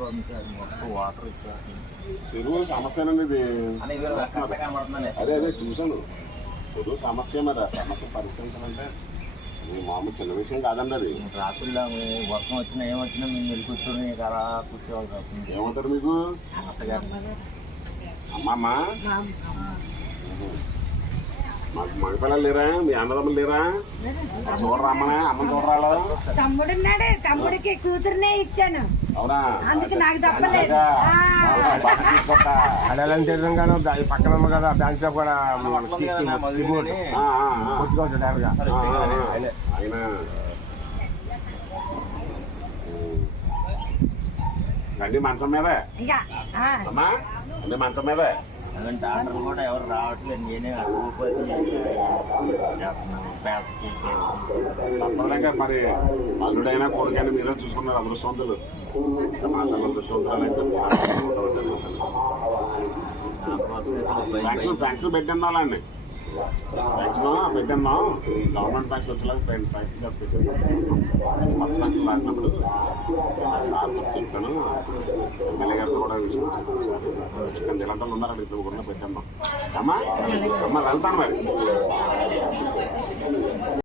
Water ఇచ్చారు. చెరువు సమస్యనండి ఇది. అదే అదే చూసాను. చెరువు సమస్య మరి ఆ సమస్య పరిష్కరించాలంటే మామూలు చిన్న విషయం కాదండి అది. రాత్రిలో వర్షం వచ్చినా ఏమొచ్చినా మేము వెళ్ళి కూర్చొని అలా కూర్చోవాలి. ఏమంటారు మీకు అమ్మమ్మ? మాకు మగపిల్లలు లేరా? మీ అన్నదమ్ములు లేరా? చూడరా అమ్మనే? అమ్మని చూడరా? తమ్ముడున్నాడు, తమ్ముడికి కూతురునే ఇచ్చాను. అవునా? అందుకు నాకు తప్పలేదు. అడాలంటే పక్కన ఉంది కదా బ్యాంక్ లో కూడా ఆయన రండి మంచం మీదే అమ్మా, అన్నీ మంచం మీదే. డాక్టర్లు కూడా ఎవరు రావట్లేదు. నేనే తప్పలేక మరి అల్లుడైనా కొడుకైనా మీరే చూసుకున్నారు. అదృష్టవంతులు అదృష్టవంతులు. ఫ్యాక్టరీ పెట్టిందాలండి. ఫ్యాక్టరీలో పెట్టిందాం. గవర్నమెంట్ ఫ్యాక్టరీ వచ్చేలాగా ఫ్యాక్టరీ చెప్పేసి మొత్తం ఫ్యాక్టరీ రాసినప్పుడు సార్ చెప్తాను. ఎమ్మెల్యే గారితో కూడా విషయం చెప్పాను. ఇలాంటి ఉన్నారండి ఇద్దరు కూడా పెట్టిందాం. అమ్మా అమ్మ వెళ్తాను మరి.